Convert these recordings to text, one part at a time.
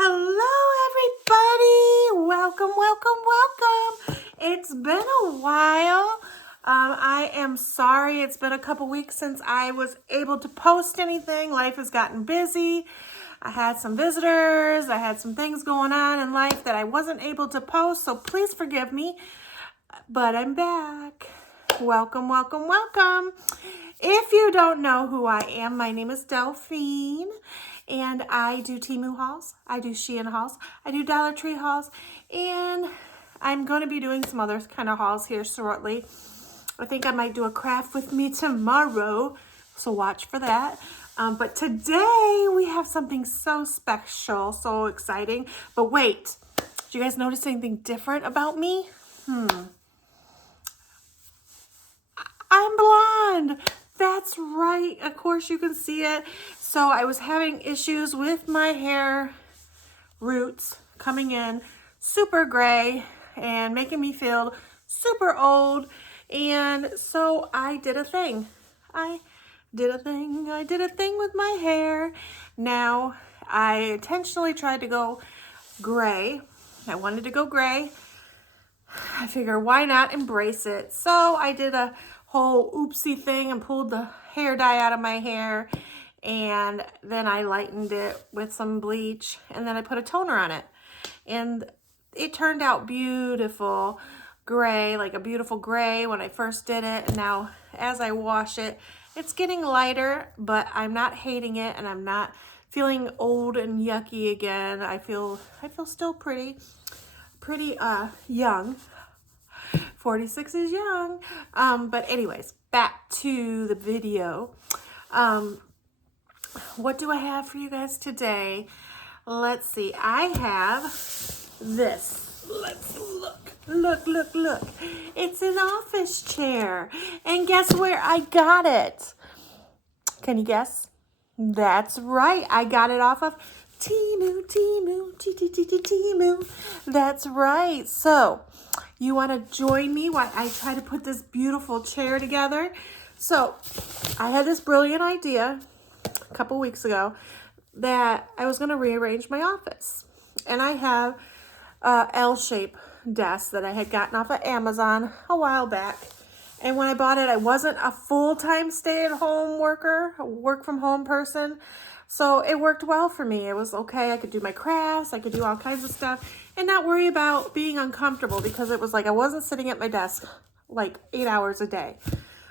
Hello, everybody. Welcome, welcome, welcome. It's been a while. I am sorry. It's been a couple weeks since I was able to post anything. Life has gotten busy. I had some visitors. I had some things going on in life that I wasn't able to post, so please forgive me. But I'm back. Welcome, welcome, welcome. If you don't know who I am, my name is Delphine, and I do Temu hauls, I do Shein hauls, I do Dollar Tree hauls, and I'm going to be doing some other kind of hauls here shortly. I think I might do a craft with me tomorrow, so watch for that. But today we have something so special, so exciting. But wait, did you guys notice anything different about me? I'm blonde. That's right. Of course you can see it. So I was having issues with my hair roots coming in super gray and making me feel super old. And so I did a thing. I did a thing with my hair. Now I intentionally tried to go gray. I wanted to go gray. I figure why not embrace it? So I did a whole oopsie thing and pulled the hair dye out of my hair, and then I lightened it with some bleach, and then I put a toner on it, and it turned out beautiful gray, like a beautiful gray when I first did it. And now as I wash it, it's getting lighter, but I'm not hating it, and I'm not feeling old and yucky again. I feel still pretty young. 46 is young. But anyways, back to the video. What do I have for you guys today? Let's see. I have this. Let's look. Look. It's an office chair. And guess where I got it? Can you guess? That's right. I got it off of Temu. That's right. So you want to join me while I try to put this beautiful chair together? So I had this brilliant idea a couple weeks ago that I was going to rearrange my office. And I have a L-shaped desk that I had gotten off of Amazon a while back. And when I bought it, I wasn't a full-time stay-at-home worker, a work-from-home person. So it worked well for me. It was okay. I could do my crafts. I could do all kinds of stuff and not worry about being uncomfortable, because it was like I wasn't sitting at my desk like 8 hours a day.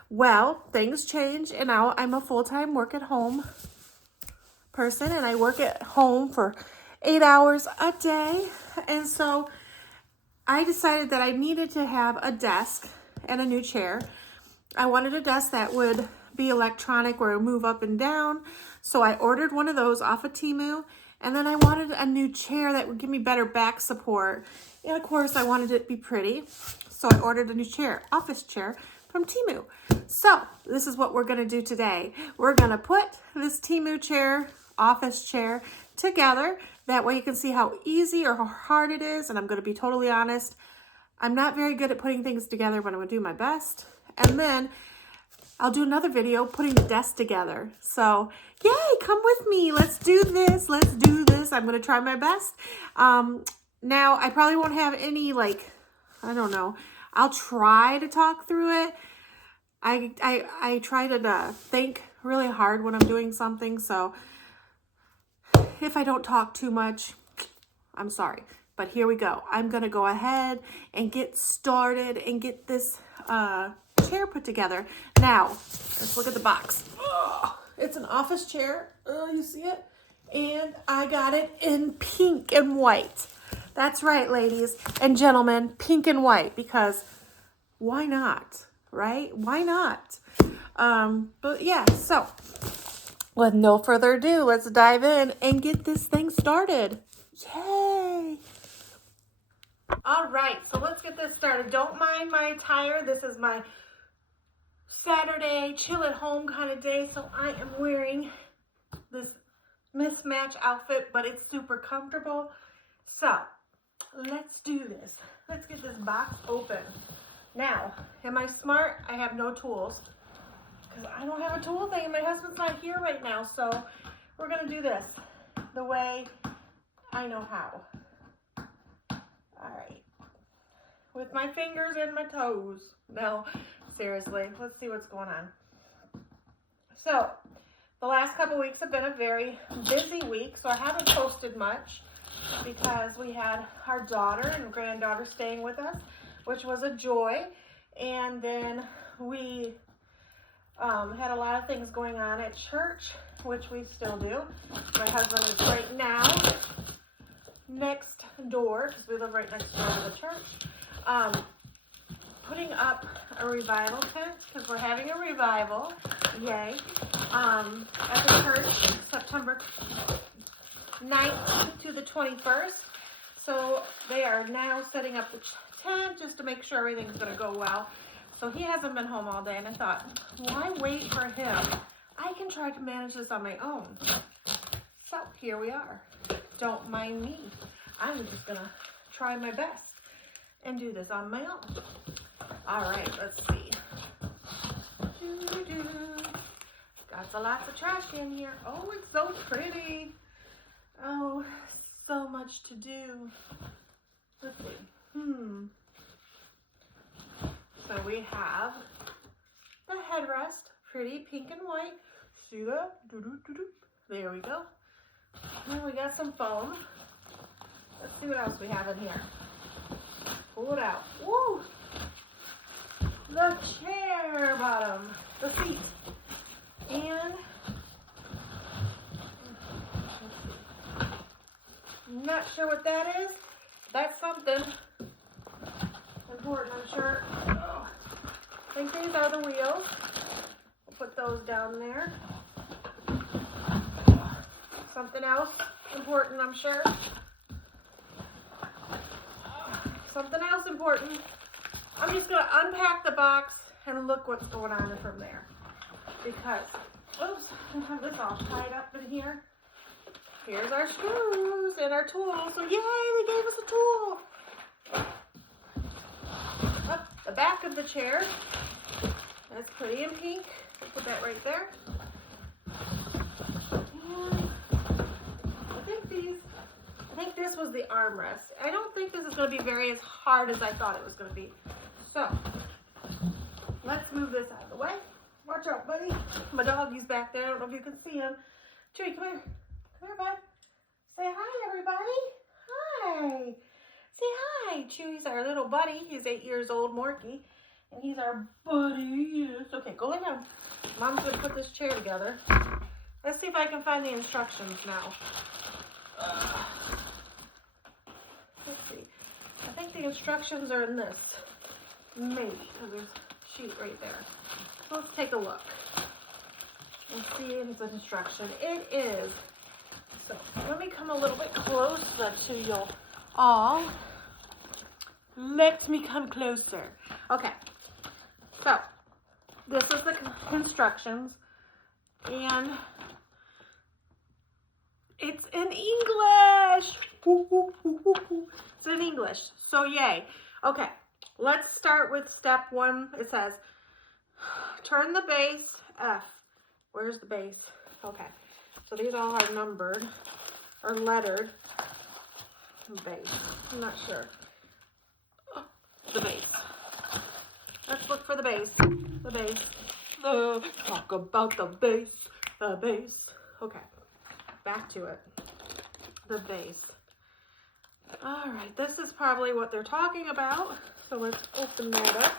Well, things changed, and now I'm a full-time work-at-home person, and I work at home for 8 hours a day. And so I decided that I needed to have a desk and a new chair. I wanted a desk that would be electronic, where it would move up and down. So I ordered one of those off of Temu, and then I wanted a new chair that would give me better back support. And of course I wanted it to be pretty. So I ordered a new chair, office chair from Temu. So this is what we're gonna do today. We're gonna put this Temu chair, office chair, together. That way you can see how easy or how hard it is. And I'm gonna be totally honest, I'm not very good at putting things together, but I'm gonna do my best. And then I'll do another video putting the desk together. So yay, come with me. Let's do this. I'm gonna try my best. Now I probably won't have any, like, I don't know. I'll try to talk through it. I try to think really hard when I'm doing something. So if I don't talk too much, I'm sorry. But here we go. I'm gonna go ahead and get started and get this chair put together. Now, let's look at the box. Oh, it's an office chair. Oh, you see it? And I got it in pink and white. That's right, ladies and gentlemen, pink and white, because why not, right? Why not? But yeah, so with no further ado, let's dive in and get this thing started. Yay! All right, so let's get this started. Don't mind my attire. This is my Saturday chill at home kind of day, so I am wearing this mismatch outfit, but it's super comfortable. So let's do this. Let's get this box open. Now, am I smart? I have no tools, because I don't have a tool thing, and my husband's not here right now, so we're gonna do this the way I know how. All right. With my fingers and my toes. No, seriously. Let's see what's going on. So, the last couple weeks have been a very busy week, so I haven't posted much because we had our daughter and granddaughter staying with us, which was a joy. And then we had a lot of things going on at church, which we still do. My husband is right now next door, because we live right next door to the church, putting up a revival tent, because we're having a revival, yay, at the church, September 19th to the 21st. So they are now setting up the tent just to make sure everything's going to go well. So he hasn't been home all day, and I thought, why wait for him? I can try to manage this on my own. So here we are. Don't mind me. I'm just going to try my best and do this on my own. All right, let's see. Got lots of trash in here. Oh, it's so pretty. Oh, so much to do. Let's see. So we have the headrest, pretty pink and white. See that? There we go. And we got some foam. Let's see what else we have in here. Pull it out. Woo! The chair bottom, the feet, and I'm not sure what that is. That's something important, I'm sure. Oh. I think these are the wheels. We'll put those down there. Something else important, I'm sure. Something else important. I'm just going to unpack the box and look what's going on from there. Because, oops, I have this all tied up in here. Here's our screws and our tools. So yay, they gave us a tool. Up the back of the chair. That's pretty in pink. We'll put that right there. And I think this was the armrest. I don't think this is going to be very as hard as I thought it was going to be. So, let's move this out of the way. Watch out, buddy. My doggy's back there. I don't know if you can see him. Chewy, come here. Come here, bud. Say hi, everybody. Hi. Say hi. Chewy's our little buddy. He's 8 years old, Morky. And he's our buddy. Yes. Okay, go lay down. Mom's going to put this chair together. Let's see if I can find the instructions now. Let's see. I think the instructions are in this. Maybe, because there's a sheet right there. So let's take a look and see if it's an instruction. It is. So let me come a little bit closer to you all. Let me come closer. Okay. So this is the instructions, and it's in English. It's in English. So yay. Okay. Let's start with step 1. It says, turn the base F. Where's the base? Okay. So these all are numbered or lettered. Base. I'm not sure. Oh, the base. Let's look for the base. The base. Talk about the base. The base. Okay. Back to it. The base. All right. This is probably what they're talking about. So let's open that up.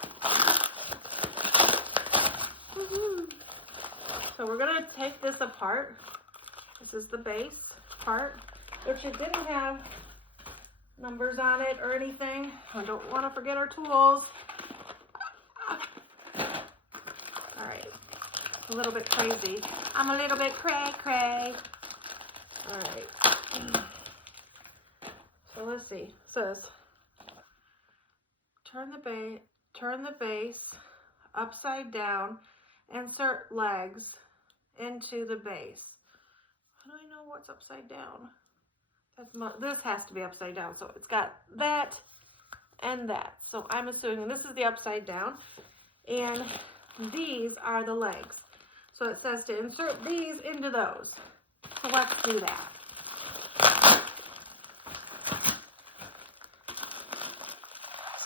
So we're going to take this apart. This is the base part, which it didn't have numbers on it or anything. I don't want to forget our tools. All right. A little bit crazy. I'm a little bit cray-cray. All right. So let's see. It says, turn the base upside down, insert legs into the base. How do I know what's upside down? This has to be upside down. So it's got that and that. So I'm assuming this is the upside down, and these are the legs. So it says to insert these into those. So let's do that.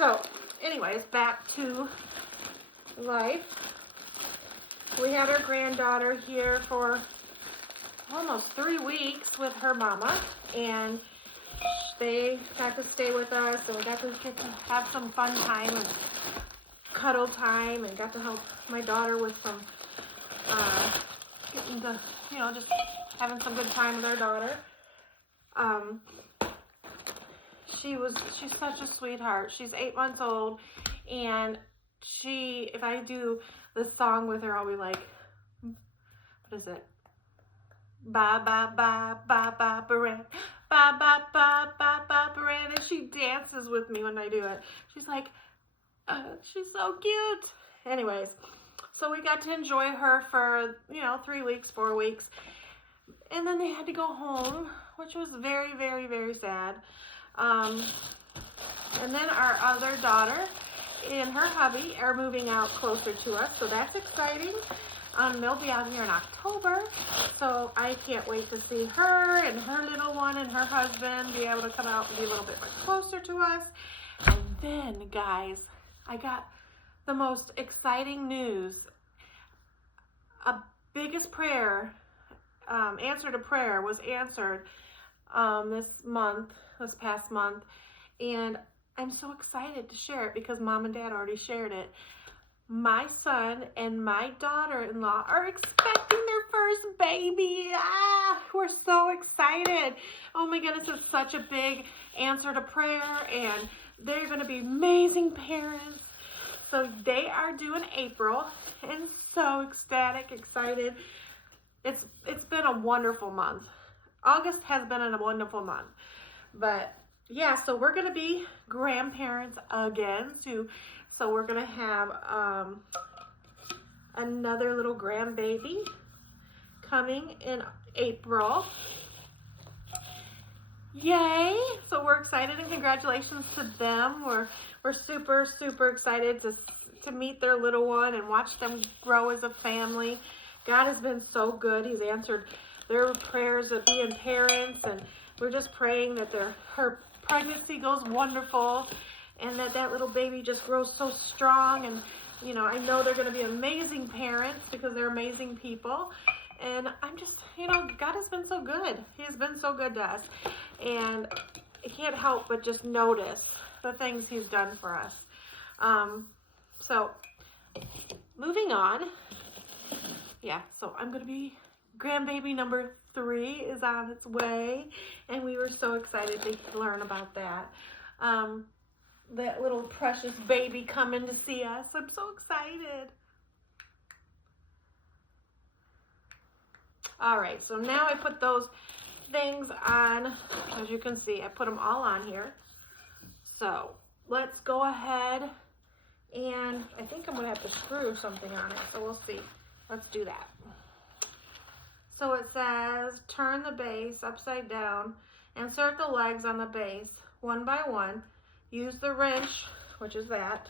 So, anyways, back to life. We had our granddaughter here for almost 3 weeks with her mama, and they got to stay with us, and we got to get to have some fun time and cuddle time, and got to help my daughter with some getting to, you know, just having some good time with our daughter. She's such a sweetheart. She's 8 months old, and if I do this song with her, I'll be like, what is it? Ba ba ba ba ba baran, ba ba ba ba ba baran, and she dances with me when I do it. She's like, she's so cute. Anyways, so we got to enjoy her for, you know, 3 weeks, 4 weeks, and then they had to go home, which was very, very, very sad. And then our other daughter and her hubby are moving out closer to us, so that's exciting. They'll be out here in October, so I can't wait to see her and her little one and her husband be able to come out and be a little bit more closer to us. And then, guys, I got the most exciting news. A biggest prayer, answer to prayer was answered this past month, and I'm so excited to share it because Mom and Dad already shared it. My son and my daughter-in-law are expecting their first baby. We're so excited. Oh my goodness, it's such a big answer to prayer, and they're going to be amazing parents. So they are due in April, and so ecstatic, excited. It's been a wonderful month. August has been a wonderful month. But yeah, so we're going to be grandparents again too. So we're going to have another little grandbaby coming in April. Yay! So we're excited, and congratulations to them. We're super, super excited to meet their little one and watch them grow as a family. God has been so good. He's answered their prayers of being parents, and we're just praying that her pregnancy goes wonderful, and that little baby just grows so strong. And, you know, I know they're going to be amazing parents because they're amazing people. And I'm just, you know, God has been so good. He has been so good to us. And I can't help but just notice the things He's done for us. So, moving on. Yeah, so I'm going to be, grandbaby number 3 is on its way. And we were so excited to learn about that. That little precious baby coming to see us. I'm so excited. All right, so now I put those things on. As you can see, I put them all on here. So let's go ahead, and I think I'm gonna have to screw something on it, so we'll see. Let's do that. So it says, turn the base upside down, insert the legs on the base one by one, use the wrench, which is that,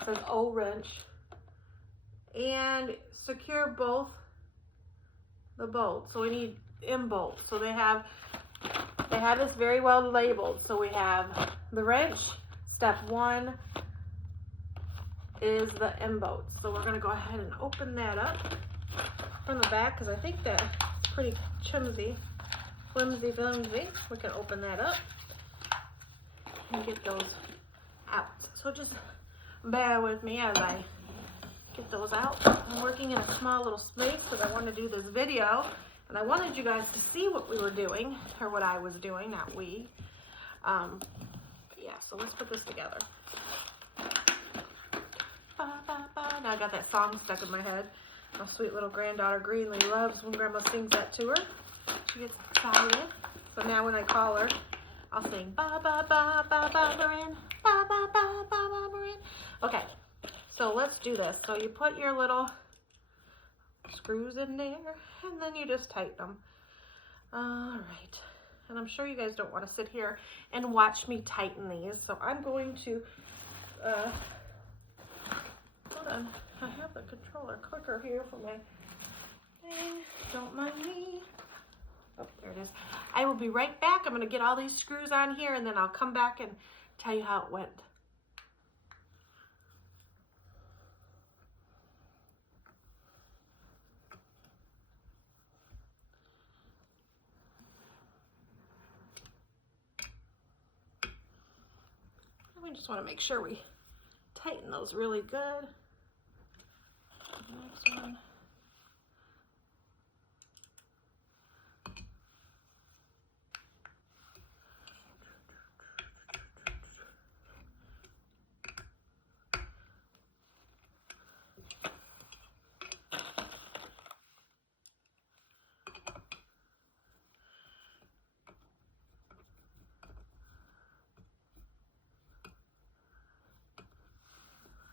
it says O wrench, and secure both the bolts. So we need M bolts. So they have this very well labeled. So we have the wrench. Step 1 is the M bolts. So we're going to go ahead and open that up from the back, because I think that's pretty flimsy. We can open that up and get those out. So just bear with me as I get those out. I'm working in a small little space because I wanted to do this video, and I wanted you guys to see what we were doing, or what I was doing, not we. Yeah, so let's put this together. Ba, ba, ba. Now I got that song stuck in my head. My sweet little granddaughter Greenlee loves when Grandma sings that to her. She gets excited. So now when I call her, I'll sing ba ba ba ba ba Marin, ba ba ba ba ba Marin. Okay. So let's do this. So you put your little screws in there, and then you just tighten them. All right. And I'm sure you guys don't want to sit here and watch me tighten these. So I'm going to, hold on. I have the controller clicker here for my thing. Don't mind me. Oh, there it is. I will be right back. I'm going to get all these screws on here, and then I'll come back and tell you how it went. We just want to make sure we tighten those really good. Next one.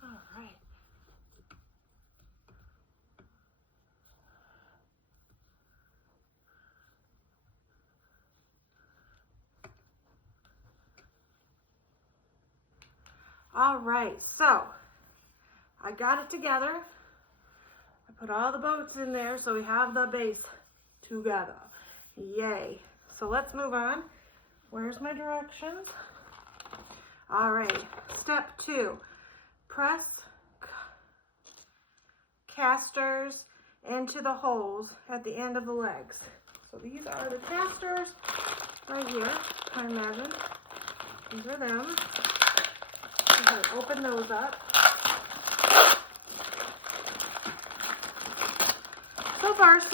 All right. All right, so I got it together. I put all the boats in there so we have the base together. Yay. So let's move on. Where's my directions? All right, step 2, press casters into the holes at the end of the legs. So these are the casters right here, I imagine. These are them. I'm gonna open those up. So far, it's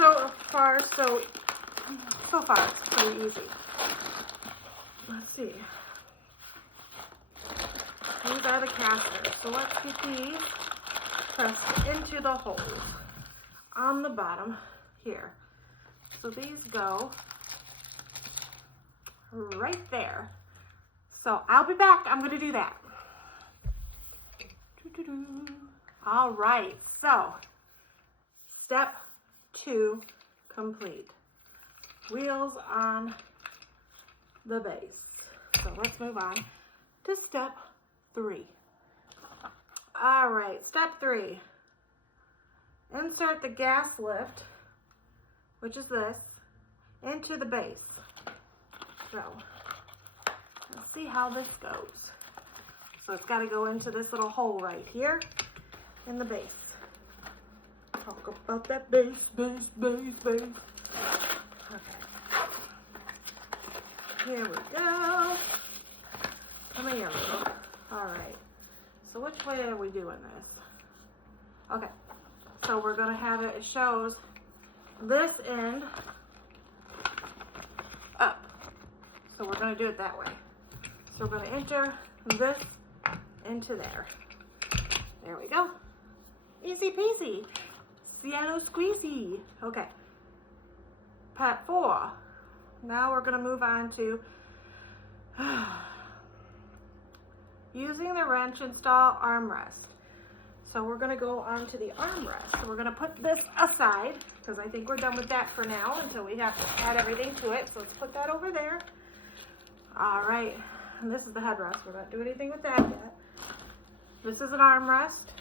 pretty easy. Let's see. These are the casters. So let's get these pressed into the holes on the bottom here. So these go right there. So I'll be back. I'm going to do that. All right. So step 2 complete. Wheels on the base. So let's move on to step 3. All right, step 3. Insert the gas lift, which is this, into the base. So let's see how this goes. So it's got to go into this little hole right here in the base. Talk about that base. Okay. Here we go. Come here, little. All right. So which way are we doing this? Okay. So we're going to have it shows this end up. So we're going to do it that way. So we're going to enter this into there. There we go. Easy peasy. Cielo squeezy. Okay. Part 4. Now we're going to move on to using the wrench, install armrest. So we're going to go on to the armrest. So we're going to put this aside because I think we're done with that for now until we have to add everything to it. So let's put that over there. All right. And this is the headrest. We're not doing anything with that yet. This is an armrest.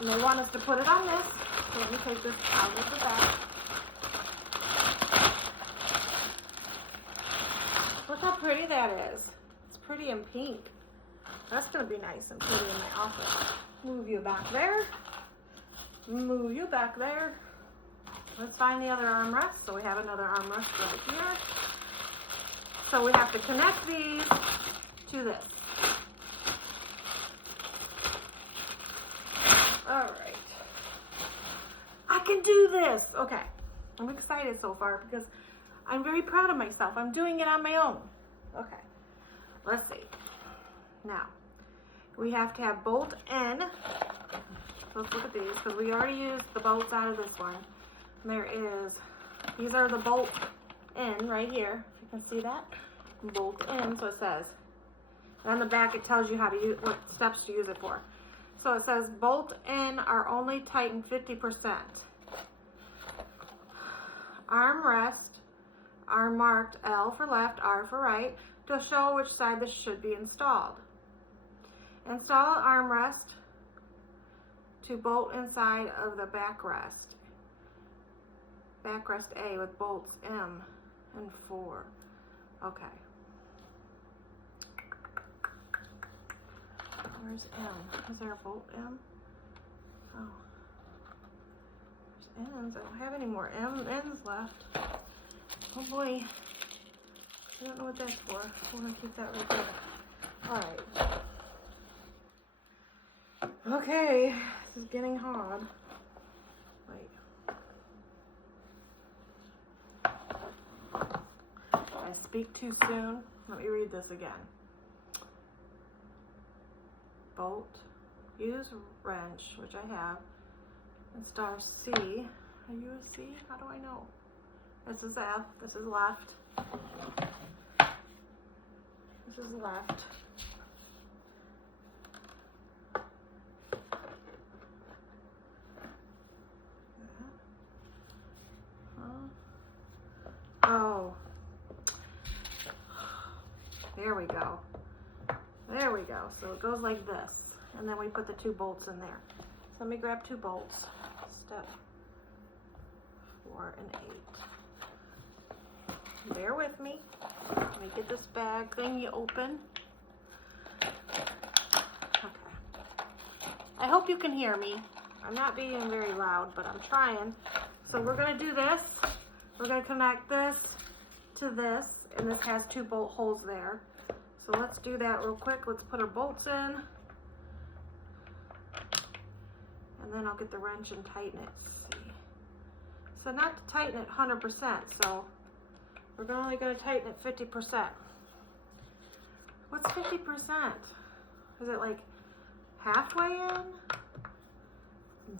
And they want us to put it on this. So let me take this out of the back. Look how pretty that is. It's pretty in pink. That's going to be nice and pretty in my office. Move you back there. Move you back there. Let's find the other armrest. So we have another armrest right here. So we have to connect these to this. All right. I can do this. Okay. I'm excited so far because I'm very proud of myself. I'm doing it on my own. Okay. Let's see. Now, we have to have bolt N. Let's look at these because we already used the bolts out of this one. And these are the bolt N right here. You can see that. Bolt in, so it says. And on the back it tells you how to use, what steps to use it for. So it says bolt in are only tightened 50%. Armrest are marked L for left, R for right to show which side this should be installed. Install armrest to bolt inside of the backrest. Backrest A with bolts M and 4. Okay. Where's M? Is there a bolt M? Oh. There's N's. I don't have any more N's left. Oh boy. I don't know what that's for. We're going to keep that right there. All right. Okay, this is getting hard. Wait. Did I speak too soon? Let me read this again. Bolt, use wrench, which I have, and star C. Are you a C? How do I know? This is F, this is left. This is left. Oh. There we go. There we go. So it goes like this. And then we put the 2 bolts in there. So let me grab 2 bolts. Step 4 and 8. Bear with me. Let me get this bag thingy open. Okay. I hope you can hear me. I'm not being very loud, but I'm trying. So we're going to do this. We're going to connect this to this, and this has 2 bolt holes there. So let's do that real quick. Let's put our bolts in, and then I'll get the wrench and tighten it. Let's see. So not to tighten it 100%, so we're only going to tighten it 50%. What's 50%? Is it like halfway in?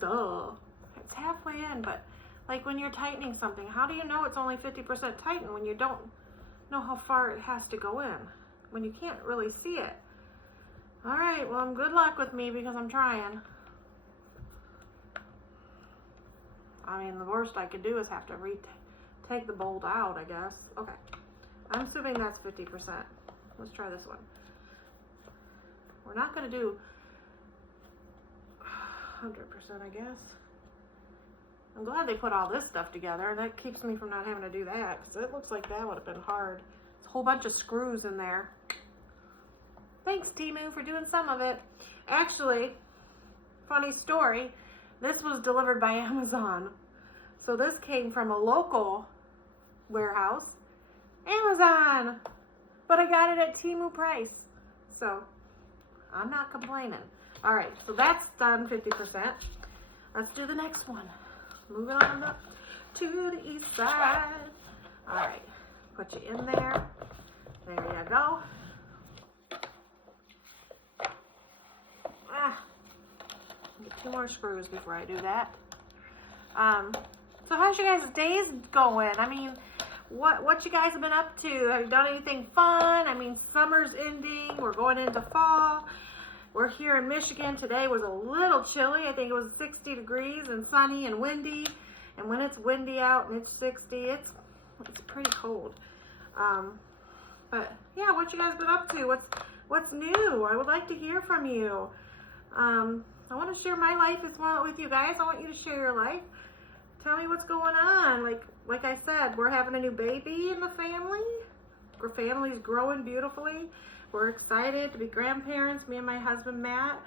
Duh. It's halfway in, but like when you're tightening something, how do you know it's only 50% tightened when you don't know how far it has to go in? When you can't really see it. All right, well, good luck with me because I'm trying. I mean, the worst I could do is have to take the bolt out, I guess. Okay, I'm assuming that's 50%. Let's try this one. We're not gonna do 100%, I guess. I'm glad they put all this stuff together. That keeps me from not having to do that because it looks like that would have been hard. There's a whole bunch of screws in there. Thanks, Temu, for doing some of it. Actually, funny story, this was delivered by Amazon. So this came from a local warehouse, Amazon. But I got it at Temu price. So I'm not complaining. All right, so that's done 50%. Let's do the next one. Moving on up to the east side. All right, put you in there. There you go. Get 2 more screws before I do that. So how's you guys' days going? I mean, what you guys have been up to? Have you done anything fun? I mean, summer's ending. We're going into fall. We're here in Michigan. Today was a little chilly. I think it was 60 degrees and sunny and windy. And when it's windy out and it's 60, it's pretty cold. But yeah, what you guys been up to? What's new? I would like to hear from you. I want to share my life as well with you guys. I want you to share your life. Tell me what's going on. Like I said, we're having a new baby in the family. Our family's growing beautifully. We're excited to be grandparents, me and my husband, Matt.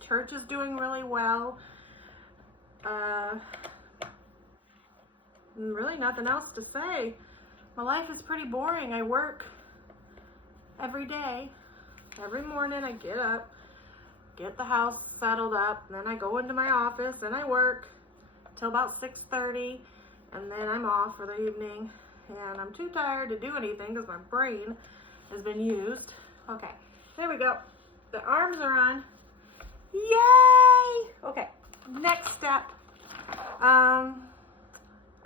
Church is doing really well. Really nothing else to say. My life is pretty boring. I work every day. Every morning I get up, get the house settled up, and then I go into my office and I work till about 6:30, and then I'm off for the evening. And I'm too tired to do anything because my brain has been used. Okay, there we go. The arms are on. Yay! Okay, next step.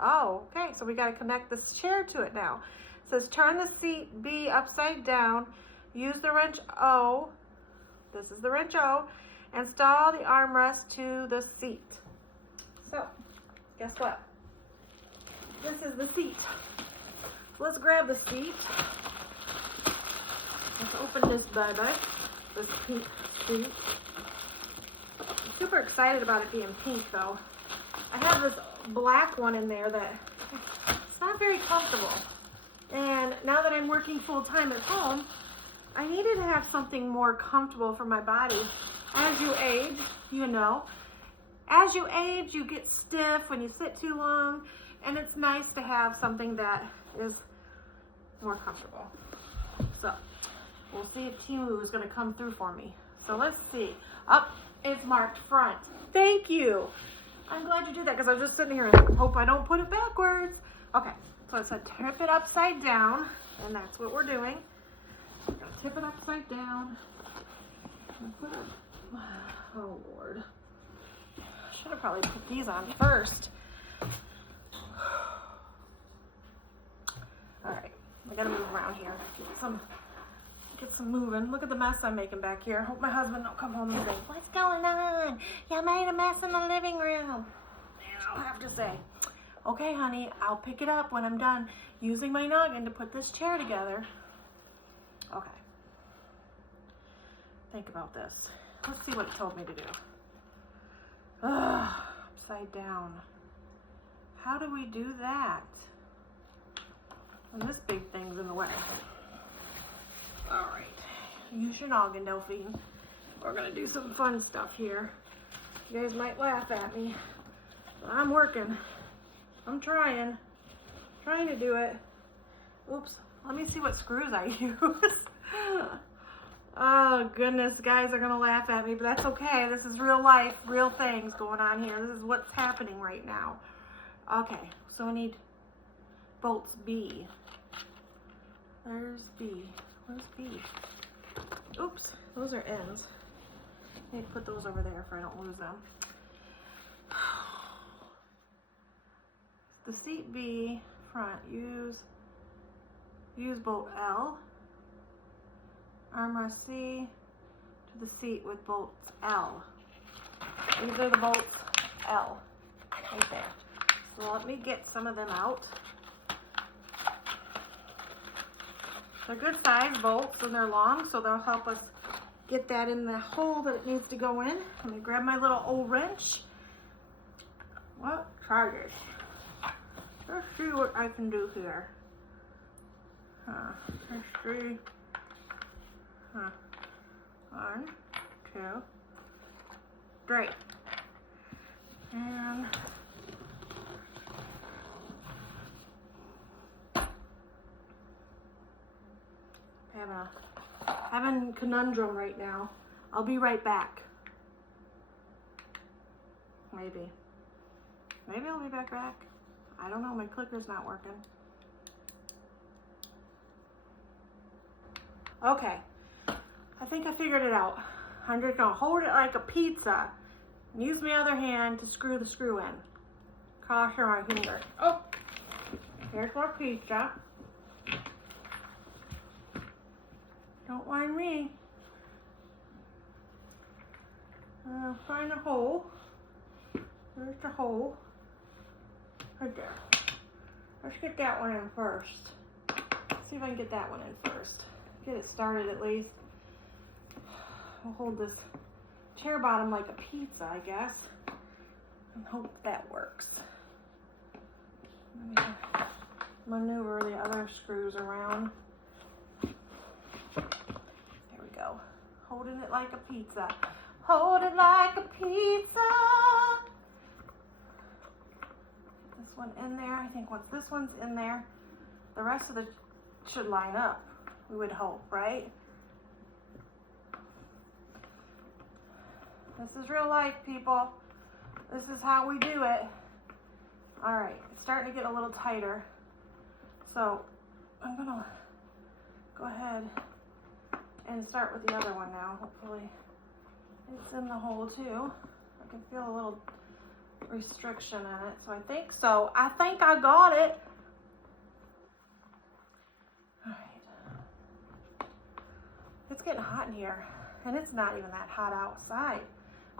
Oh, okay, so we got to connect this chair to it now. It says turn the seat B upside down. Use the wrench O. This is the wrench O. Install the armrest to the seat. So, guess what? This is the seat. Let's grab the seat. Let's open this baby. This pink seat. I'm super excited about it being pink though. I have this black one in there that it's not very comfortable. And now that I'm working full time at home, I needed to have something more comfortable for my body. As you age, you know, as you age, you get stiff when you sit too long, and it's nice to have something that is more comfortable. So We'll see if Temu is going to come through for me. So let's see. Up, it's marked front. Thank you. I'm glad you did that because I was just sitting here and hope I don't put it backwards. Okay, so it said tip it upside down, and that's what we're doing. We're going to tip it upside down. Put it, oh Lord. I should have probably put these on first. All right, I gotta move around here. Get some moving. Look at the mess I'm making back here. Hope my husband don't come home and say, "What's going on? You made a mess in the living room." I'll have to say, "Okay, honey, I'll pick it up when I'm done using my noggin to put this chair together." Okay. Think about this. Let's see what it told me to do. Ugh, upside down. How do we do that? And this big thing's in the way. All right, use your noggin, Delphine. We're gonna do some fun stuff here. You guys might laugh at me, but I'm working. I'm trying to do it. Oops, let me see what screws I use. Oh goodness, guys are gonna laugh at me, but that's okay. This is real life, real things going on here. This is what's happening right now. Okay, so we need bolts B. Where's B? Where's B? Oops, those are ends. I need to put those over there if I don't lose them. The seat B front, use bolt L. Armrest C to the seat with bolts L. These are the bolts L, right there. So let me get some of them out. They're good size bolts and they're long, so they'll help us get that in the hole that it needs to go in. Let me grab my little old wrench. Well, try this. Let's see what I can do here. Let's see. 1, 2, 3. And having a conundrum right now. I'll be right back. Maybe I'll be back. I don't know, my clicker's not working. Okay, I think I figured it out. I'm just gonna hold it like a pizza and use my other hand to screw the screw in. Caution my finger. Oh, here's our pizza. Don't mind me. Find a hole. There's the hole. Right there. Let's get that one in first. See if I can get that one in first. Get it started at least. I'll hold this chair bottom like a pizza, I guess, and hope that works. Let me maneuver the other screws around. There we go. Holding it like a pizza. Hold it like a pizza. This one in there. I think once this one's in there, the rest of it should line up. We would hope, right? This is real life, people. This is how we do it. All right, it's starting to get a little tighter. So I'm gonna go ahead and start with the other one now. Hopefully it's in the hole too. I can feel a little restriction in it, so I think so. I think I got it. All right. It's getting hot in here, and it's not even that hot outside,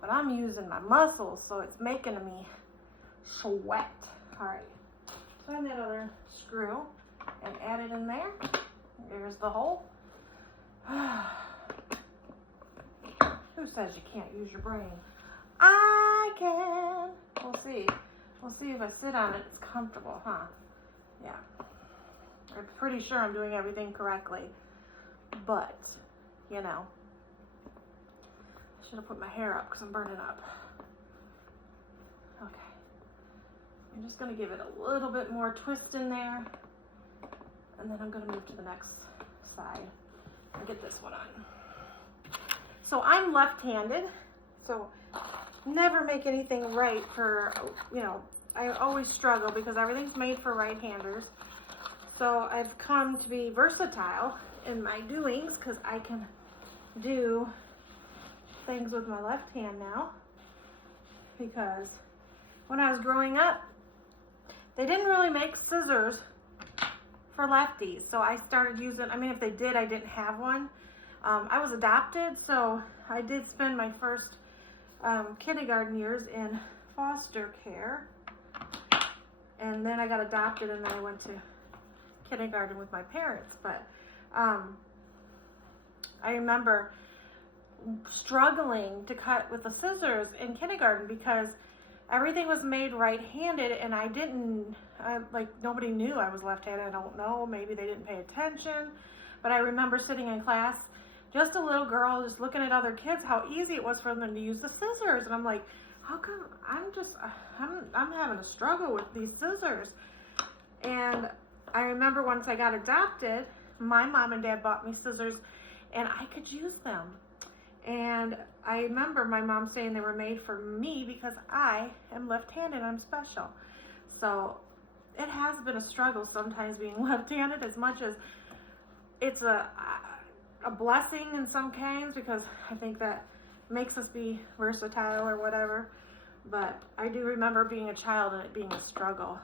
but I'm using my muscles, so it's making me sweat. All right, find that other screw and add it in there. There's the hole. Who says you can't use your brain? I can. We'll see. We'll see if I sit on it, it's comfortable, huh? Yeah. I'm pretty sure I'm doing everything correctly, but, you know, I should have put my hair up because I'm burning up. Okay. I'm just going to give it a little bit more twist in there, and then I'm going to move to the next side. I'll get this one on. So I'm left-handed, so never make anything right for, you know, I always struggle because everything's made for right-handers. So I've come to be versatile in my doings because I can do things with my left hand now, because when I was growing up, they didn't really make scissors for lefties. So I started using, I mean, if they did, I didn't have one. I was adopted, so I did spend my first kindergarten years in foster care. And then I got adopted, and then I went to kindergarten with my parents. But I remember struggling to cut with the scissors in kindergarten because everything was made right-handed, and I didn't, like, nobody knew I was left-handed. I don't know, maybe they didn't pay attention, but I remember sitting in class, just a little girl, just looking at other kids, how easy it was for them to use the scissors, and I'm like, how come I'm having a struggle with these scissors? And I remember once I got adopted, my mom and dad bought me scissors, and I could use them. And I remember my mom saying they were made for me because I am left-handed, I'm special. So it has been a struggle sometimes being left-handed, as much as it's a blessing in some cases, because I think that makes us be versatile or whatever. But I do remember being a child and it being a struggle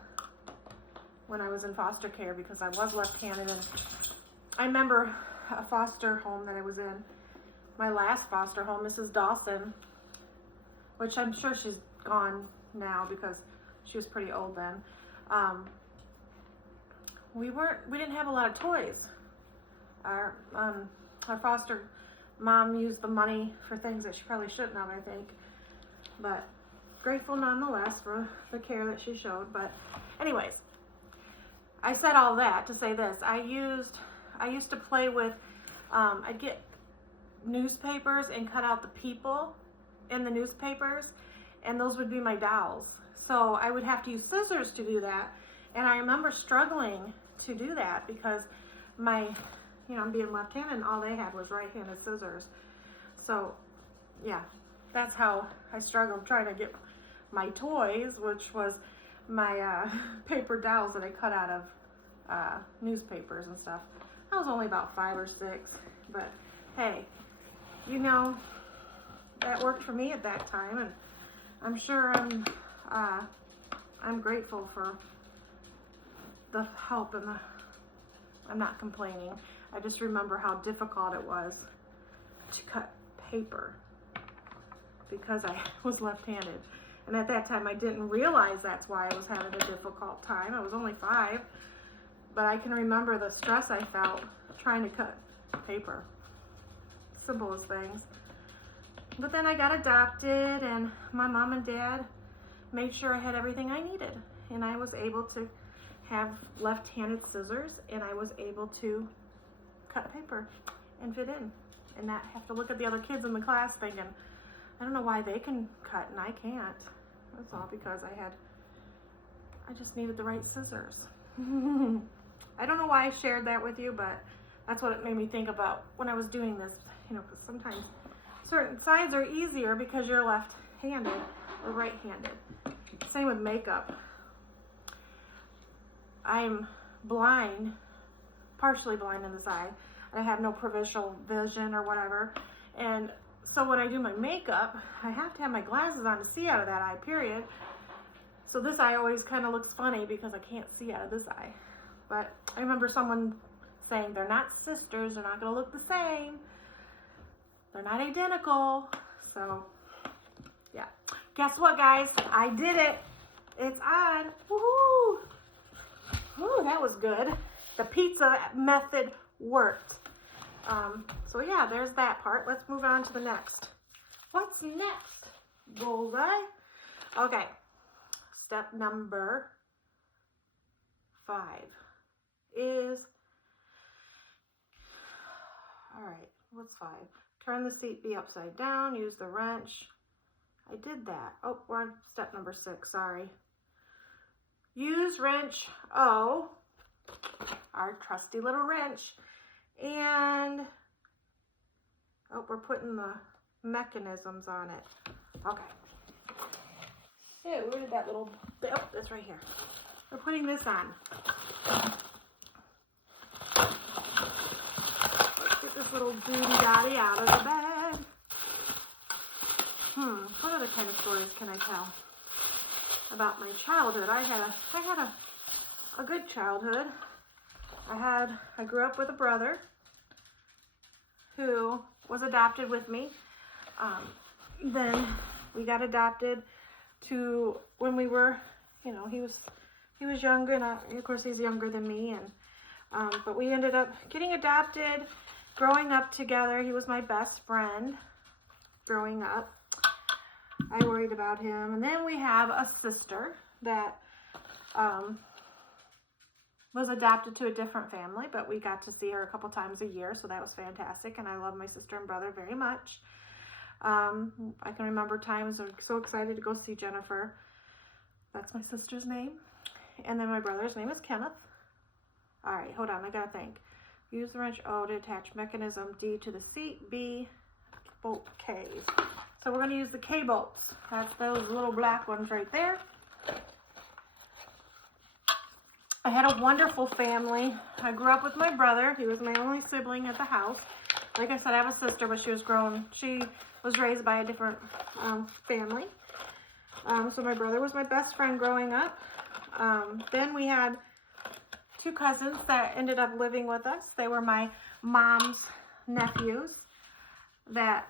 when I was in foster care, because I was left-handed. And I remember a foster home that I was in, my last foster home, Mrs. Dawson, which I'm sure she's gone now because she was pretty old then. We didn't have a lot of toys. Our foster mom used the money for things that she probably shouldn't have, I think. But grateful nonetheless for the care that she showed. But anyways, I said all that to say this. I used to play with, I'd get newspapers and cut out the people in the newspapers, and those would be my dolls. So I would have to use scissors to do that, and I remember struggling to do that because I'm being left-handed, and all they had was right-handed scissors. So yeah, that's how I struggled trying to get my toys, which was my paper dolls that I cut out of newspapers and stuff. I was only about 5 or 6, but hey, you know, that worked for me at that time, and I'm sure I'm grateful for the help, and I'm not complaining. I just remember how difficult it was to cut paper because I was left-handed. And at that time, I didn't realize that's why I was having a difficult time. I was only 5, but I can remember the stress I felt trying to cut paper. Simplest things. But then I got adopted, and my mom and dad made sure I had everything I needed, and I was able to have left-handed scissors, and I was able to cut paper and fit in, and not have to look at the other kids in the class thinking, I don't know why they can cut and I can't. That's all because I just needed the right scissors. I don't know why I shared that with you, but that's what it made me think about when I was doing this, you know, because sometimes certain sides are easier because you're left-handed or right-handed. Same with makeup. I'm blind, partially blind in this eye. I have no peripheral vision or whatever. And so when I do my makeup, I have to have my glasses on to see out of that eye, period. So this eye always kind of looks funny because I can't see out of this eye. But I remember someone saying they're not sisters, they're not going to look the same. They're not identical. So, yeah. Guess what, guys? I did it. It's on. Woohoo! Ooh, that was good. The pizza method worked. So yeah, there's that part. Let's move on to the next. What's next? Bullseye. Okay. Step number 5 is, all right, what's 5? Turn the seat B upside down, use the wrench. I did that. Oh, we're on step number 6, sorry. Use wrench O, our trusty little wrench, and Oh, we're putting the mechanisms on it. Okay. So, where did that little, oh, that's right here. We're putting this on. Let's get this little doody-dotty out of the bag. What other kind of stories can I tell about my childhood? I had a good childhood. I grew up with a brother who was adopted with me. Then we got adopted to when we were, you know, he was younger, and of course he's younger than me, and but we ended up getting adopted, growing up together. He was my best friend growing up. I worried about him. And then we have a sister that was adopted to a different family, but we got to see her a couple times a year, so that was fantastic, and I love my sister and brother very much. I can remember times I'm so excited to go see Jennifer. That's my sister's name. And then my brother's name is Kenneth. All right, hold on, I gotta think. Use the wrench O to attach mechanism D to the seat, B, bolt K. So we're gonna use the K bolts. That's those little black ones right there. I had a wonderful family. I grew up with my brother. He was my only sibling at the house. Like I said, I have a sister, but she was raised by a different family. So my brother was my best friend growing up. Then we had two cousins that ended up living with us. They were my mom's nephews that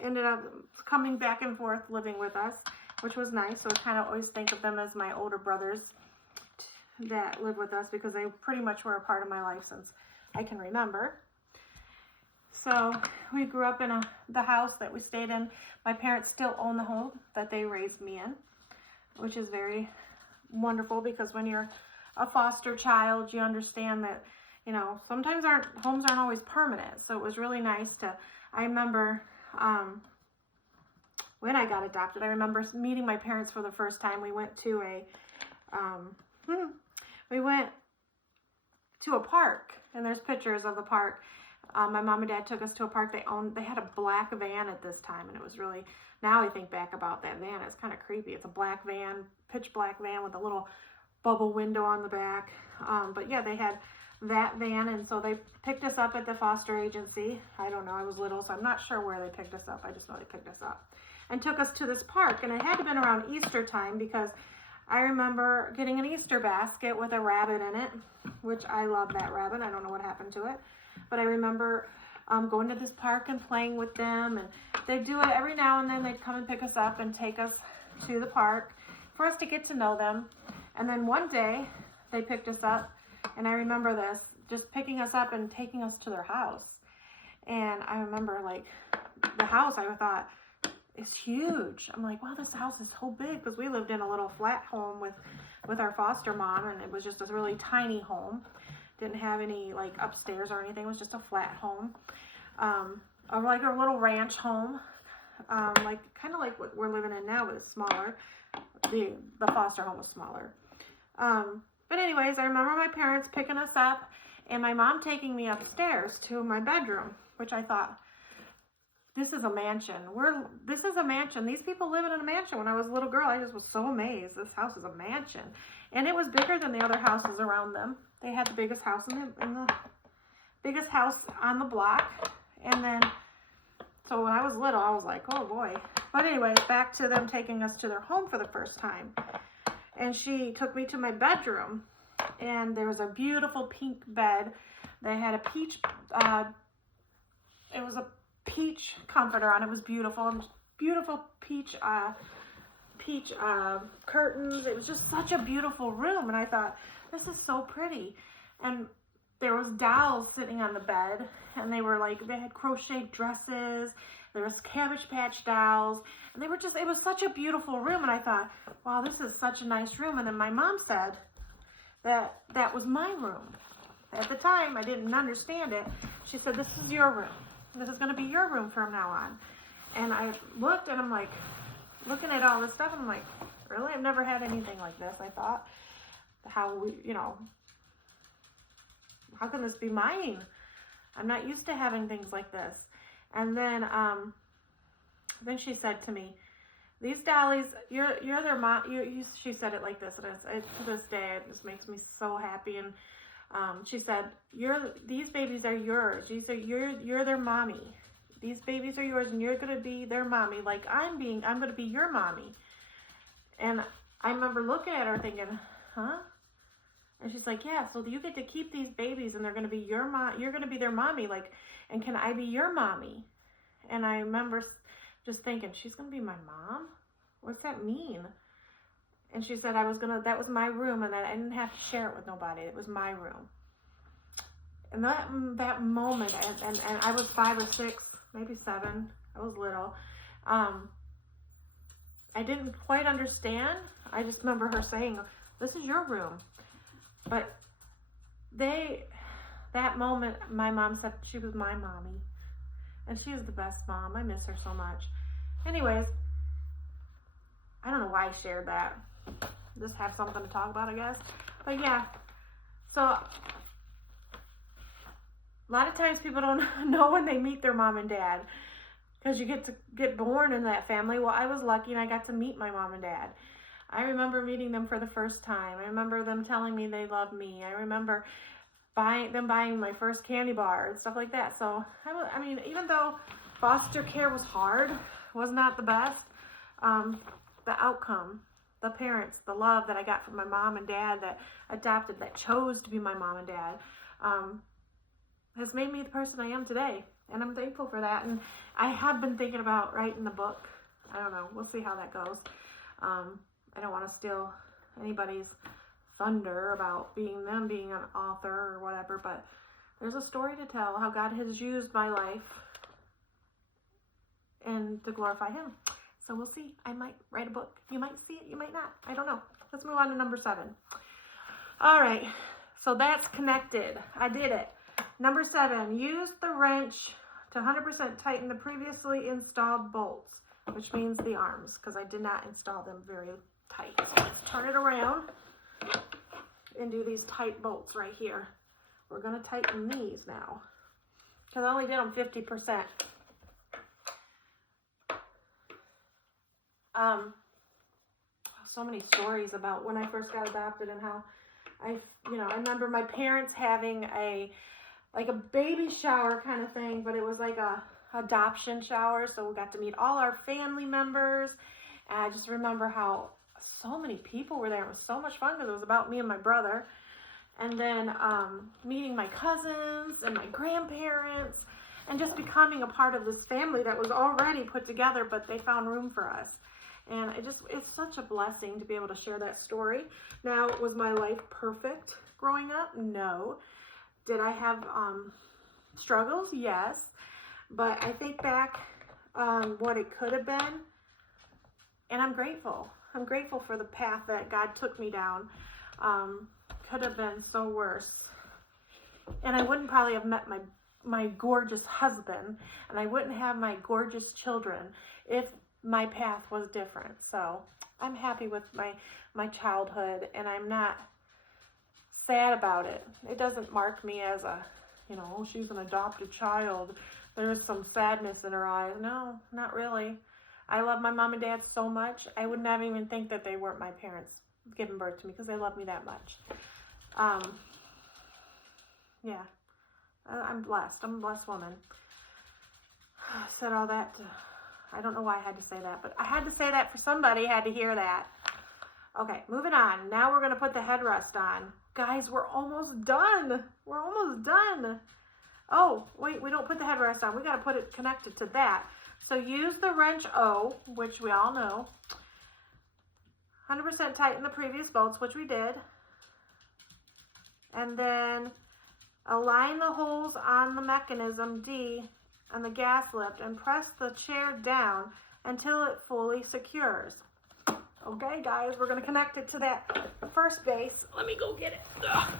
ended up coming back and forth living with us, which was nice. So I kind of always think of them as my older brothers that live with us, because they pretty much were a part of my life since I can remember. So we grew up in the house that we stayed in. My parents still own the home that they raised me in, which is very wonderful, because when you're a foster child, you understand that, you know, sometimes homes aren't always permanent. So it was really nice I remember when I got adopted, I remember meeting my parents for the first time. We went to a park, and there's pictures of the park. My mom and dad took us to a park they had a black van at this time, and it was really, now I think back about that van, it's kind of creepy. It's a black van, pitch black van with a little bubble window on the back. But yeah, they had that van, and so they picked us up at the foster agency. I don't know, I was little, so I'm not sure where they picked us up. I just know they picked us up and took us to this park, and it had to have been around Easter time, because I remember getting an Easter basket with a rabbit in it, which I love that rabbit. I don't know what happened to it. But I remember going to this park and playing with them. And they'd do it every now and then. They'd come and pick us up and take us to the park for us to get to know them. And then one day they picked us up. And I remember this, just picking us up and taking us to their house. And I remember, like, the house, I thought, is huge. I'm like, wow, this house is so big, because we lived in a little flat home with our foster mom, and it was just a really tiny home. Didn't have any, like, upstairs or anything. It was just a flat home, like a little ranch home, like kind of like what we're living in now, but it's smaller. The foster home was smaller. But anyways, I remember my parents picking us up and my mom taking me upstairs to my bedroom, which I thought, this is a mansion. This is a mansion. These people live in a mansion. When I was a little girl, I just was so amazed. This house is a mansion. And it was bigger than the other houses around them. They had the biggest house in the biggest house on the block. And then, so when I was little, I was like, oh boy. But anyways, back to them taking us to their home for the first time. And she took me to my bedroom, and there was a beautiful pink bed. They had a peach, it was a peach comforter on it. It was beautiful. Beautiful peach curtains. It was just such a beautiful room, and I thought, this is so pretty. And there was dolls sitting on the bed, and they had crocheted dresses. There was Cabbage Patch dolls, and it was such a beautiful room, and I thought, wow, this is such a nice room. And then my mom said that was my room. At the time, I didn't understand it. She said, this is your room. This is going to be your room from now on. And I looked, and I'm like, looking at all this stuff, and I'm like, really? I've never had anything like this. I thought, how can this be mine? I'm not used to having things like this. And then she said to me, these dollies, you're their mom. She said it like this, and to this day, it just makes me so happy. And she said, these babies are yours. You're their mommy. These babies are yours, and you're gonna be their mommy. Like I'm gonna be your mommy. And I remember looking at her thinking, huh? And she's like, yeah. So you get to keep these babies, and they're gonna be your mom. You're gonna be their mommy. Like, and can I be your mommy? And I remember just thinking, she's gonna be my mom? What's that mean? And she said that was my room, and that I didn't have to share it with nobody. It was my room. And that moment, and I was 5 or 6, maybe 7. I was little. I didn't quite understand. I just remember her saying, this is your room. But that moment, my mom said she was my mommy. And she is the best mom. I miss her so much. Anyways, I don't know why I shared that. Just have something to talk about, I guess. But yeah, so a lot of times people don't know when they meet their mom and dad, because you get born in that family. Well, I was lucky and I got to meet my mom and dad. I remember meeting them for the first time. I remember them telling me they loved me. I remember them buying my first candy bar and stuff like that. So, I mean, even though foster care was hard, was not the best, the outcome, the parents, the love that I got from my mom and dad that adopted, that chose to be my mom and dad, has made me the person I am today. And I'm thankful for that. And I have been thinking about writing a book. I don't know. We'll see how that goes. I don't want to steal anybody's thunder about being an author or whatever, but there's a story to tell how God has used my life and to glorify him. So we'll see. I might write a book. You might see it, you might not. I don't know. Let's move on to number 7. All right, so that's connected. I did it. Number 7, use the wrench to 100% tighten the previously installed bolts, which means the arms, because I did not install them very tight. So let's turn it around and do these tight bolts right here. We're going to tighten these now, because I only did them 50%. So many stories about when I first got adopted and how I remember my parents having a baby shower kind of thing, but it was like a adoption shower. So we got to meet all our family members. And I just remember how so many people were there. It was so much fun because it was about me and my brother. And then meeting my cousins and my grandparents and just becoming a part of this family that was already put together, but they found room for us. And it's such a blessing to be able to share that story. Now, was my life perfect growing up? No. Did I have struggles? Yes. But I think back what it could have been, and I'm grateful. I'm grateful for the path that God took me down. Could have been so worse. And I wouldn't probably have met my gorgeous husband, and I wouldn't have my gorgeous children if my path was different. So I'm happy with my childhood, and I'm not sad about it. It doesn't mark me as she's an adopted child. There's some sadness in her eyes. No, not really. I love my mom and dad so much. I would never even think that they weren't my parents giving birth to me, because they love me that much. Yeah, I'm blessed. I'm a blessed woman. I said all that I don't know why I had to say that, but I had to say that for somebody had to hear that. Okay, moving on. Now we're going to put the headrest on. Guys, we're almost done. We're almost done. Oh, wait, we don't put the headrest on. We got to put it connected to that. So use the wrench O, which we all know. 100% tighten the previous bolts, which we did. And then align the holes on the mechanism D on the gas lift and press the chair down until it fully secures. Okay, guys, we're going to connect it to that first base. Let me go get it. Ugh.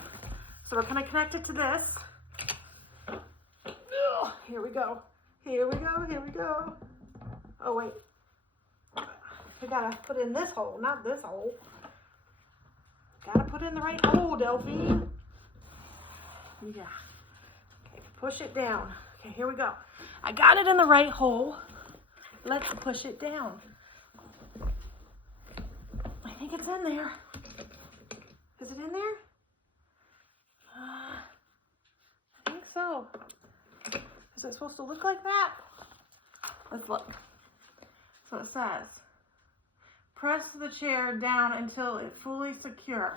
So we're going to connect it to this. Ugh. Here we go. Here we go. Here we go. Oh, wait. We got to put in this hole, not this hole. Got to put in the right hole, Delphine. Yeah. Okay, push it down. Okay, here we go. I got it in the right hole. Let's push it down. I think it's in there. Is it in there? I think so. Is it supposed to look like that? Let's look. So it says, press the chair down until it's fully secure.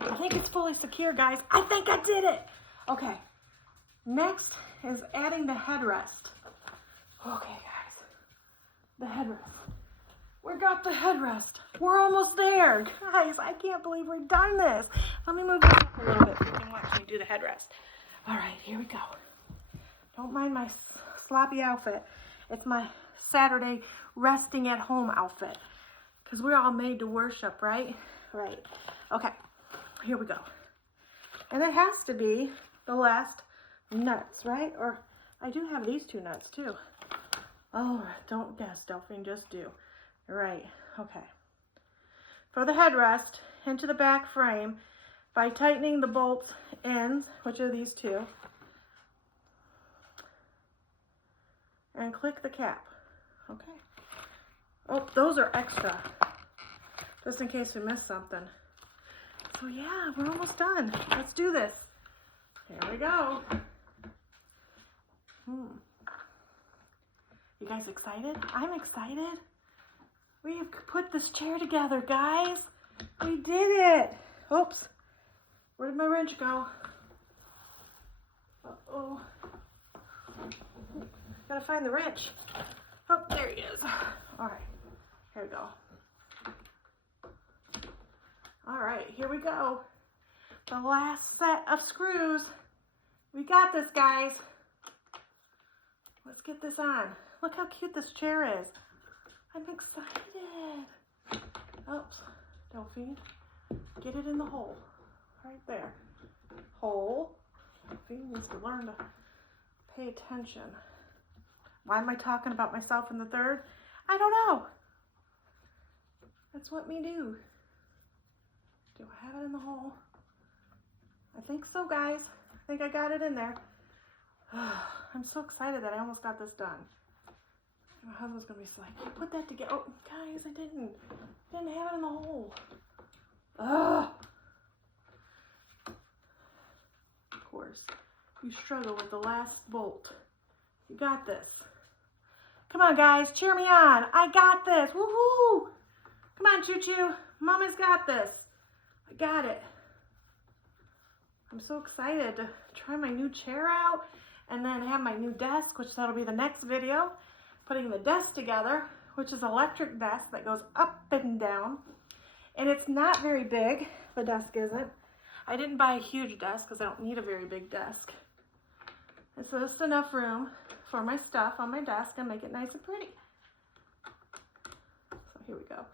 I think it's fully secure, guys. I think I did it. Okay. Next is adding the headrest. Okay, guys. The headrest. We got the headrest. We're almost there. Guys, I can't believe we've done this. Let me move this up a little bit so you can watch me do the headrest. All right, here we go. Don't mind my sloppy outfit. It's my Saturday resting at home outfit. Because we're all made to worship, right? Right. Okay, here we go. And it has to be the last nuts, right? Or I do have these two nuts too. Oh, don't guess, Delphine, just do. Right, okay. For the headrest, into the back frame, by tightening the bolts ends, which are these two, and click the cap, okay. Oh, those are extra, just in case we missed something. So yeah, we're almost done. Let's do this. Here we go. You guys excited? I'm excited. We've put this chair together, guys. We did it. Oops. Where did my wrench go? Uh-oh. Gotta find the wrench. Oh, there he is. All right. Here we go. All right, here we go. The last set of screws. We got this, guys. Let's get this on. Look how cute this chair is. I'm excited. Oops, Delphine. Get it in the hole. Right there. Hole. Delphine needs to learn to pay attention. Why am I talking about myself in the third? I don't know. That's what me do. Do I have it in the hole? I think so, guys. I think I got it in there. I'm so excited that I almost got this done. My husband's gonna be like, you put that together. Oh, guys, I didn't have it in the hole. Ugh. Of course, you struggle with the last bolt. You got this. Come on, guys, cheer me on. I got this. Woohoo! Come on, Choo Choo. Mama's got this. I got it. I'm so excited to try my new chair out and then have my new desk, which that'll be the next video. Putting the desk together, which is an electric desk that goes up and down. And it's not very big, the desk isn't. I didn't buy a huge desk because I don't need a very big desk. It's just enough room for my stuff on my desk and make it nice and pretty. So here we go.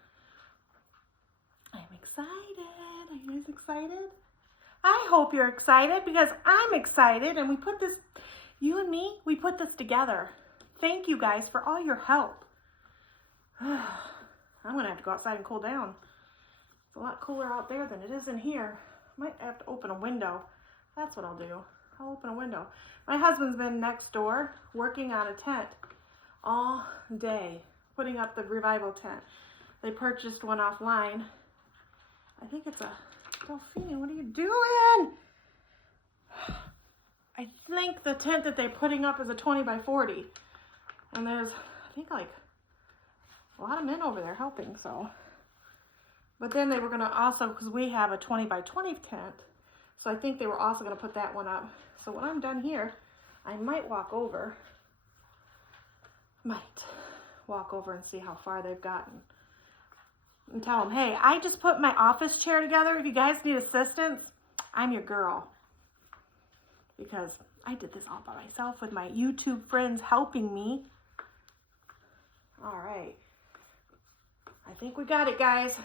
I'm excited. Are you guys excited? I hope you're excited because I'm excited, and we put this, you and me, we put this together. Thank you guys for all your help. I'm gonna have to go outside and cool down. It's a lot cooler out there than it is in here. Might have to open a window. That's what I'll do. I'll open a window. My husband's been next door working on a tent all day, putting up the revival tent. They purchased one offline. I think it's a, Delphine, what are you doing? I think the tent that they're putting up is a 20 by 40. And there's, I think, like a lot of men over there helping, so. But then they were gonna also, because we have a 20 by 20 tent, so I think they were also gonna put that one up. So when I'm done here, I might walk over and see how far they've gotten. And tell them, hey, I just put my office chair together. If you guys need assistance, I'm your girl. Because I did this all by myself with my YouTube friends helping me. All right. I think we got it, guys.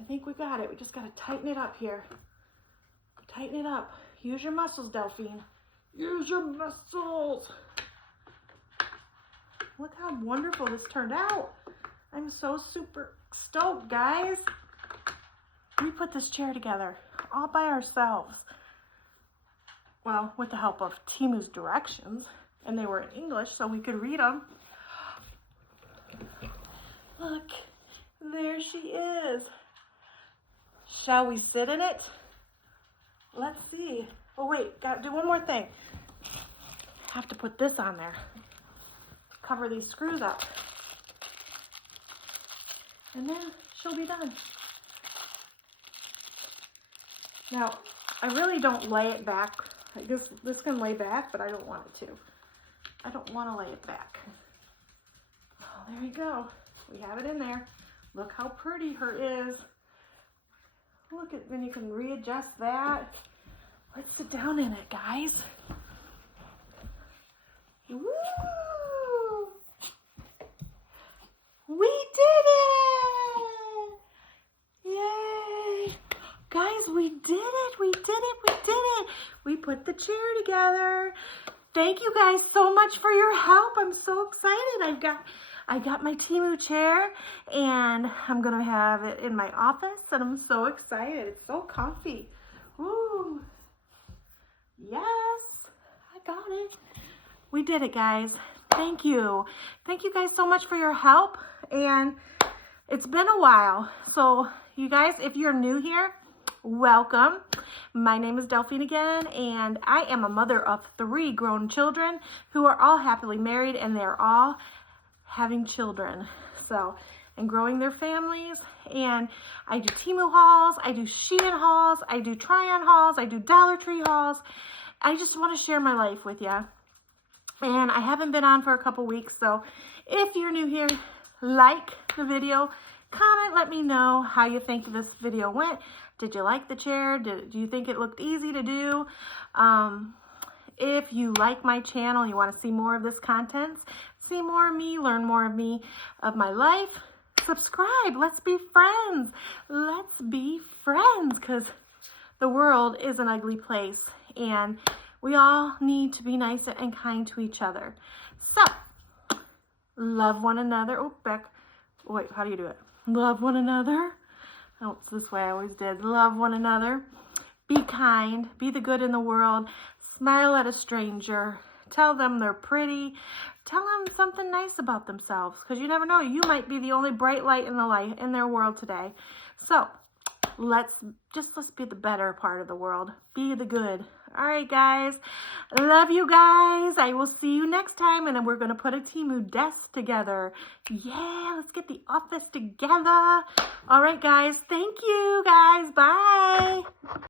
I think we got it. We just got to tighten it up here. Tighten it up. Use your muscles, Delphine. Use your muscles. Look how wonderful this turned out. I'm so super stoked, guys. We put this chair together all by ourselves. well, with the help of Temu's directions, and they were in English, so we could read them. Look, there she is. Shall we sit in it? Let's see. Oh wait, gotta do one more thing. Have to put this on there. Cover these screws up. And then she'll be done. Now, I really don't lay it back. I guess this can lay back, but I don't want it to. I don't want to lay it back. Oh, there you go. We have it in there. Look how pretty her is. Look at, then you can readjust that. Let's sit down in it, guys. Woo! We did it! Yay! Guys, we did it! We did it! We did it! We put the chair together. Thank you guys so much for your help. I'm so excited. I got my Temu chair, and I'm gonna have it in my office, and I'm so excited. It's so comfy. Woo! Yes, I got it. We did it, guys. Thank you. Thank you guys so much for your help, and it's been a while. So you guys, if you're new here, welcome. My name is Delphine again, and I am a mother of 3 grown children who are all happily married, and they're all having children, so, and growing their families. And I do Temu hauls, I do Shein hauls, I do try-on hauls, I do Dollar Tree hauls. I just want to share my life with you. And I haven't been on for a couple weeks, so if you're new here, like the video, comment, let me know how you think this video went. Did you like the chair? Do you think it looked easy to do? If you like my channel, you want to see more of this content, see more of me, learn more of me, of my life, subscribe. Let's be friends. Let's be friends, because the world is an ugly place, and we all need to be nice and kind to each other. So, love one another. Oh, back. Wait, how do you do it? Love one another. Oh, it's this way I always did. Love one another. Be kind. Be the good in the world. Smile at a stranger. Tell them they're pretty. Tell them something nice about themselves, because you never know. You might be the only bright light in their world today. So let's be the better part of the world. Be the good. All right, guys. Love you guys. I will see you next time, and then we're going to put a Temu desk together. Yeah, let's get the office together. All right, guys. Thank you, guys. Bye.